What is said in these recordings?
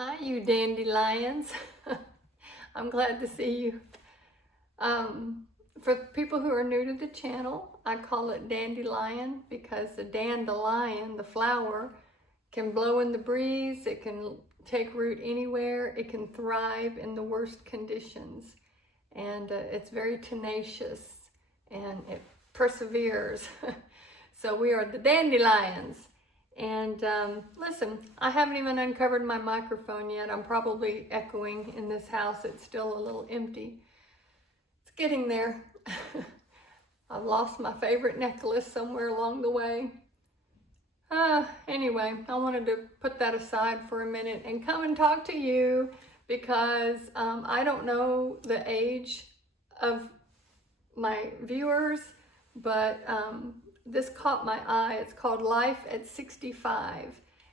Hi, you dandelions. I'm glad to see you. For people who are new to the channel, I call it dandelion because the dandelion, the flower, can blow in the breeze. It can take root anywhere. It can thrive in the worst conditions. And it's very tenacious and it perseveres. So we are the dandelions. And listen, I haven't even uncovered my microphone yet. I'm probably echoing in this house. It's still a little empty. It's getting there. I've lost my favorite necklace somewhere along the way. Anyway, I wanted to put that aside for a minute and come and talk to you because I don't know the age of my viewers, but this caught my eye. It's called Life at 65,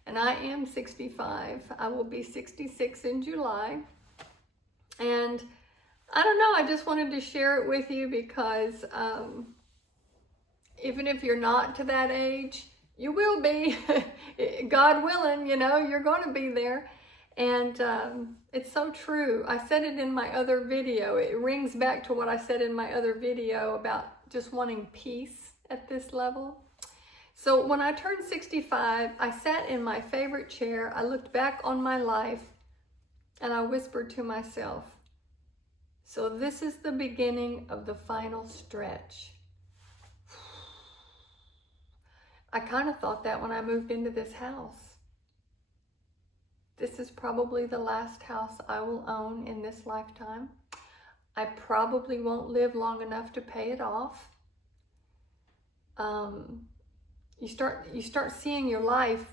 and I am 65. I will be 66 in July, and I don't know, I just wanted to share it with you because even if you're not to that age, you will be. God willing, you know, you're going to be there. And it's so true. I said it in my other video. It rings back to what I said in my other video about just wanting peace at this level. So when I turned 65, I sat in my favorite chair. I looked back on my life and I whispered to myself, so this is the beginning of the final stretch. I kind of thought that when I moved into this house. This is probably the last house I will own in this lifetime. I probably won't live long enough to pay it off. You start seeing your life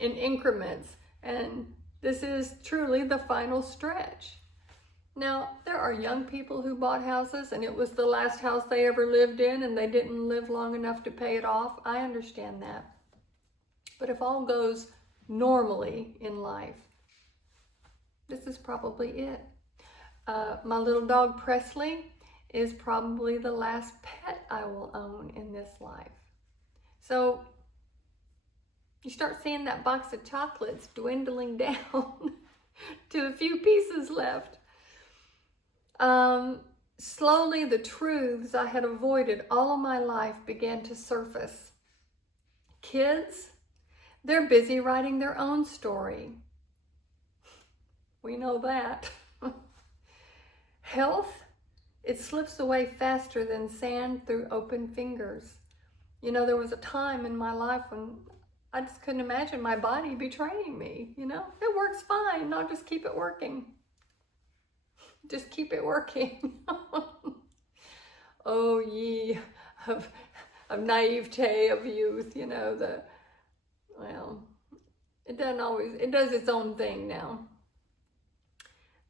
in increments, and this is truly the final stretch. Now, there are young people who bought houses and it was the last house they ever lived in and they didn't live long enough to pay it off. I understand that. But if all goes normally in life, this is probably it. My little dog Presley is probably the last pet I will own in this life. So you start seeing that box of chocolates dwindling down to a few pieces left. Slowly the truths I had avoided all of my life began to surface. Kids, they're busy writing their own story. We know that. Health, it slips away faster than sand through open fingers. You know, there was a time in my life when I just couldn't imagine my body betraying me. You know, it works fine. I'll just keep it working. Just keep it working. Oh, ye of naivete of youth, you know, it does its own thing now.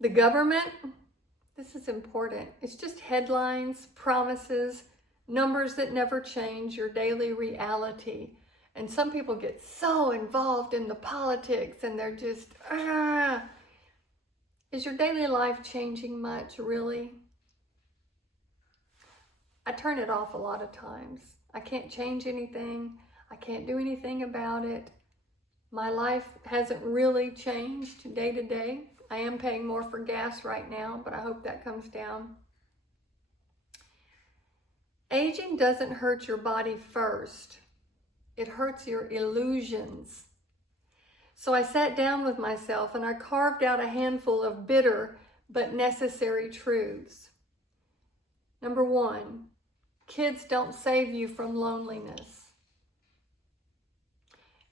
The government, this is important. It's just headlines, promises, numbers that never change your daily reality. And some people get so involved in the politics and they're just, Is your daily life changing much, really? I turn it off a lot of times. I can't change anything. I can't do anything about it. My life hasn't really changed day to day. I am paying more for gas right now, but I hope that comes down. Aging doesn't hurt your body first. It hurts your illusions. So I sat down with myself and I carved out a handful of bitter but necessary truths. Number one, kids don't save you from loneliness.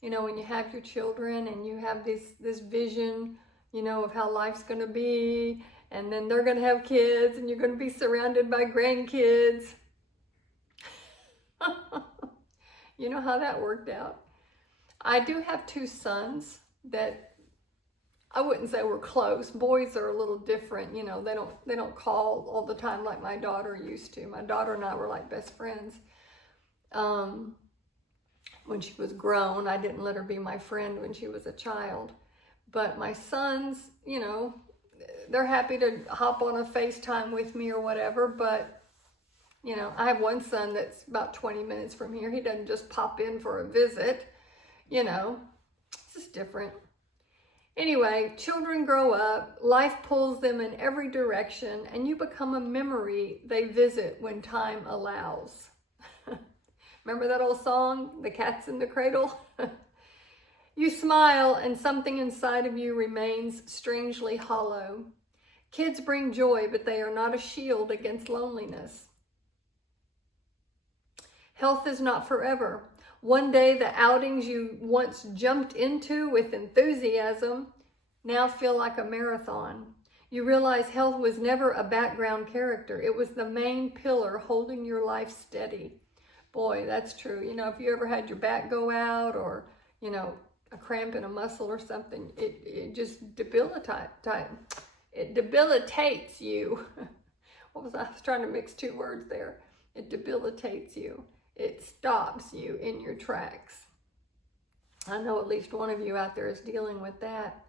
You know, when you have your children and you have this vision, you know, of how life's going to be, and then they're going to have kids and you're going to be surrounded by grandkids. You know how that worked out. I do have two sons that I wouldn't say we're close. Boys are a little different, you know, they don't call all the time like my daughter used to. My daughter and I were like best friends. When she was grown, I didn't let her be my friend when she was a child. But my sons, you know, they're happy to hop on a FaceTime with me or whatever, but you know, I have one son that's about 20 minutes from here. He doesn't just pop in for a visit, you know, it's just different. Anyway, children grow up, life pulls them in every direction, and you become a memory they visit when time allows. Remember that old song, The Cat's in the Cradle? You smile and something inside of you remains strangely hollow. Kids bring joy, but they are not a shield against loneliness. Health is not forever. One day the outings you once jumped into with enthusiasm now feel like a marathon. You realize health was never a background character. It was the main pillar holding your life steady. Boy, that's true. You know, if you ever had your back go out or, you know, a cramp in a muscle or something, it just debilitates you. I was trying to mix two words there. It debilitates you. It stops you in your tracks. I know at least one of you out there is dealing with that.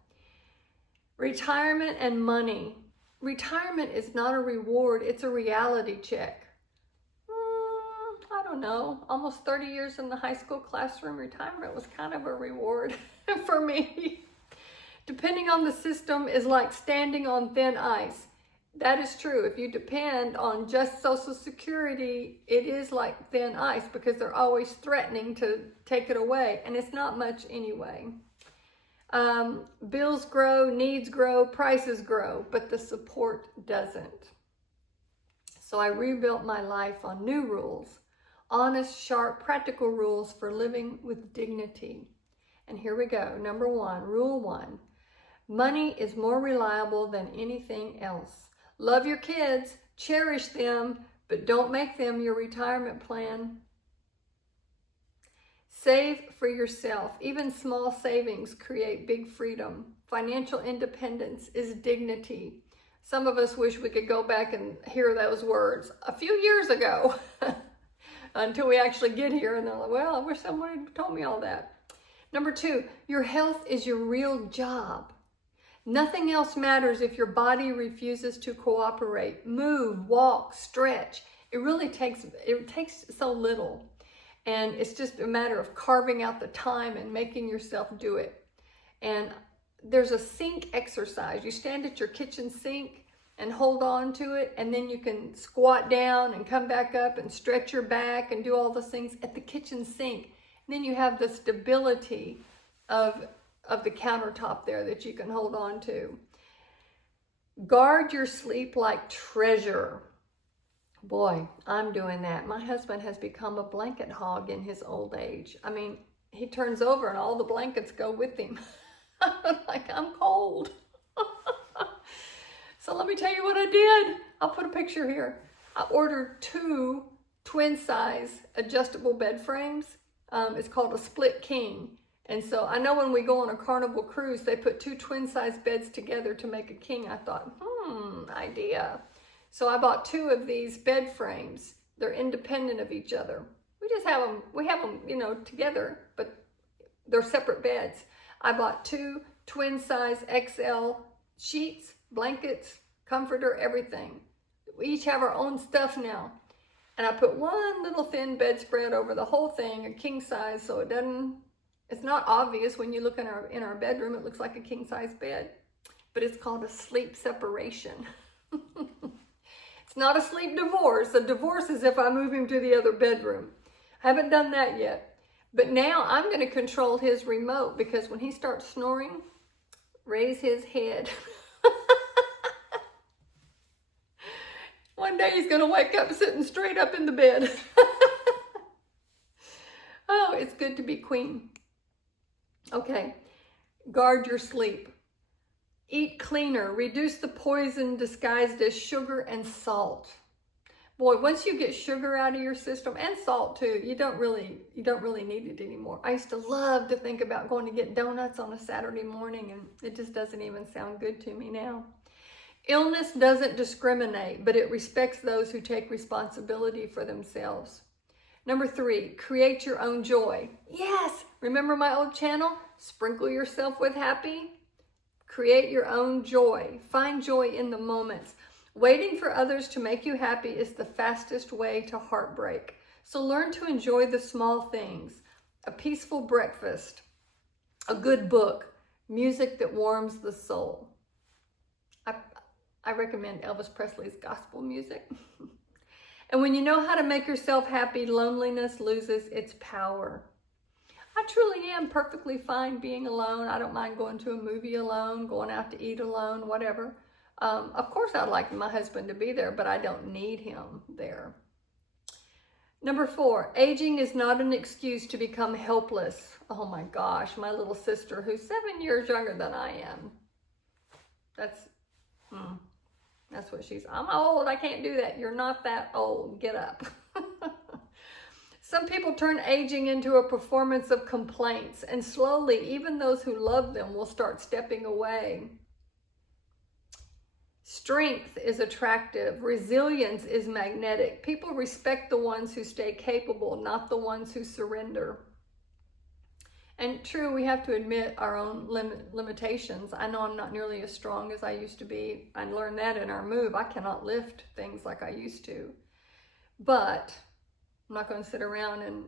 Retirement and money. Retirement is not a reward, it's a reality check. I don't know, almost 30 years in the high school classroom, retirement was kind of a reward for me. Depending on the system is like standing on thin ice. That is true. If you depend on just Social Security, it is like thin ice because they're always threatening to take it away, and it's not much anyway. Bills grow, needs grow, prices grow, but the support doesn't. So I rebuilt my life on new rules, honest, sharp, practical rules for living with dignity. And here we go. Number one, rule one, money is more reliable than anything else. Love your kids, cherish them, but don't make them your retirement plan. Save for yourself. Even small savings create big freedom. Financial independence is dignity. Some of us wish we could go back and hear those words a few years ago until we actually get here and they're like, well, I wish someone had told me all that. Number two, your health is your real job. Nothing else matters if your body refuses to cooperate. Move, walk, stretch. It takes so little. And it's just a matter of carving out the time and making yourself do it. And there's a sink exercise. You stand at your kitchen sink and hold on to it, and then you can squat down and come back up and stretch your back and do all those things at the kitchen sink. And then you have the stability of the countertop there that you can hold on to. Guard your sleep like treasure. Boy, I'm doing that. My husband has become a blanket hog in his old age. I mean, he turns over and all the blankets go with him. Like, I'm cold. So let me tell you what I did. I'll put a picture here. I ordered 2 twin-size adjustable bed frames. It's called a split king. And so I know when we go on a Carnival cruise, they put 2 twin-size beds together to make a king. I thought, idea. So I bought 2 of these bed frames. They're independent of each other. We have them, you know, together, but they're separate beds. I bought 2 twin-size XL sheets, blankets, comforter, everything. We each have our own stuff now. And I put one little thin bedspread over the whole thing, a king size, so it's not obvious when you look in our bedroom. It looks like a king size bed, but it's called a sleep separation. It's not a sleep divorce. A divorce is if I move him to the other bedroom. I haven't done that yet. But now I'm going to control his remote, because when he starts snoring, raise his head. One day he's going to wake up sitting straight up in the bed. Oh, it's good to be queen. Okay, guard your sleep. Eat cleaner. Reduce the poison disguised as sugar and salt. Boy, once you get sugar out of your system, and salt too, you don't really need it anymore. I used to love to think about going to get donuts on a Saturday morning, and it just doesn't even sound good to me now. Illness doesn't discriminate, but it respects those who take responsibility for themselves. Number 3, create your own joy. Yes, remember my old channel? Sprinkle yourself with happy. Create your own joy. Find joy in the moments. Waiting for others to make you happy is the fastest way to heartbreak. So learn to enjoy the small things. A peaceful breakfast, a good book, music that warms the soul. I recommend Elvis Presley's gospel music. And when you know how to make yourself happy, loneliness loses its power. I truly am perfectly fine being alone. I don't mind going to a movie alone, going out to eat alone, whatever. Of course, I'd like my husband to be there, but I don't need him there. Number 4, aging is not an excuse to become helpless. Oh my gosh, my little sister, who's 7 years younger than I am. That's what I'm old, I can't do that. You're not that old, get up. Some people turn aging into a performance of complaints, and slowly, even those who love them will start stepping away. Strength is attractive. Resilience is magnetic. People respect the ones who stay capable, not the ones who surrender. And true, we have to admit our own limitations. I know I'm not nearly as strong as I used to be. I learned that in our move. I cannot lift things like I used to. But I'm not going to sit around and,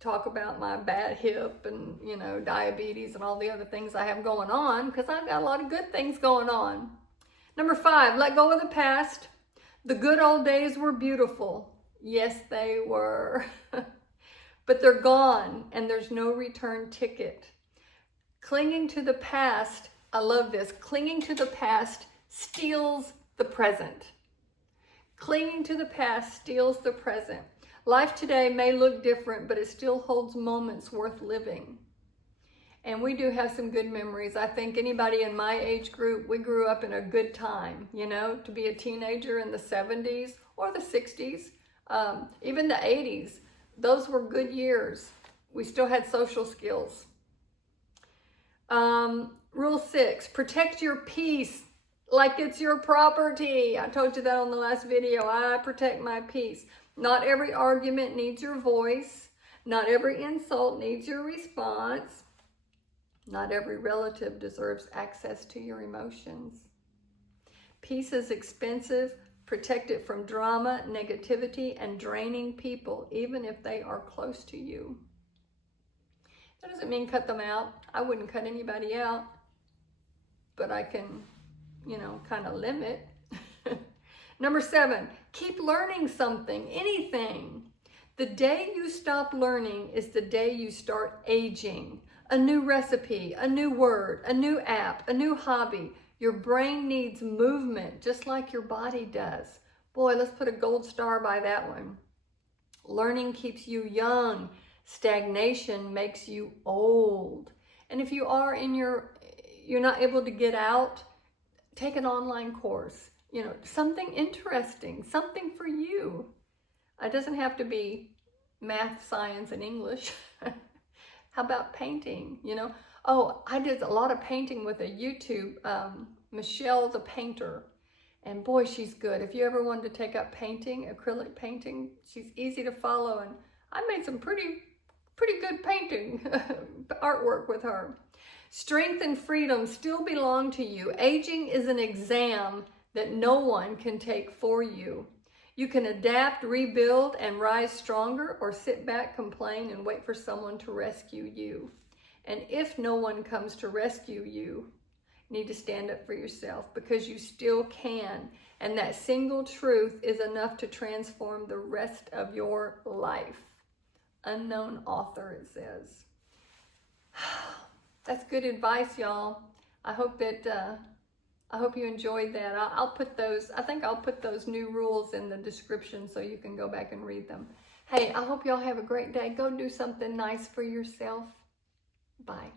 talk about my bad hip and, diabetes and all the other things I have going on, because I've got a lot of good things going on. Number 5, let go of the past. The good old days were beautiful. Yes, they were. But they're gone and there's no return ticket. Clinging to the past, I love this, clinging to the past steals the present. Clinging to the past steals the present. Life today may look different, but it still holds moments worth living. And we do have some good memories. I think anybody in my age group, we grew up in a good time, to be a teenager in the 70s or the 60s, even the 80s. Those were good years. We still had social skills. Rule 6, protect your peace like it's your property. I told you that on the last video. I protect my peace. Not every argument needs your voice. Not every insult needs your response. Not every relative deserves access to your emotions. Peace is expensive. Protect it from drama, negativity, and draining people, even if they are close to you. That doesn't mean cut them out. I wouldn't cut anybody out, but I can, kind of limit. Number 7, keep learning something, anything. The day you stop learning is the day you start aging. A new recipe, a new word, a new app, a new hobby. Your brain needs movement, just like your body does. Boy, let's put a gold star by that one. Learning keeps you young. Stagnation makes you old. And if you are you're not able to get out, take an online course. Something interesting, something for you. It doesn't have to be math, science, and English. How about painting? Oh, I did a lot of painting with a YouTube, Michelle the painter. And boy, she's good. If you ever wanted to take up painting, acrylic painting, she's easy to follow. And I made some pretty good painting artwork with her. Strength and freedom still belong to you. Aging is an exam that no one can take for you. You can adapt, rebuild, and rise stronger, or sit back, complain, and wait for someone to rescue you. And if no one comes to rescue you, you need to stand up for yourself, because you still can. And that single truth is enough to transform the rest of your life. Unknown author, it says. That's good advice, y'all. I hope you enjoyed that. I think I'll put those new rules in the description so you can go back and read them. Hey, I hope y'all have a great day. Go do something nice for yourself. Bye.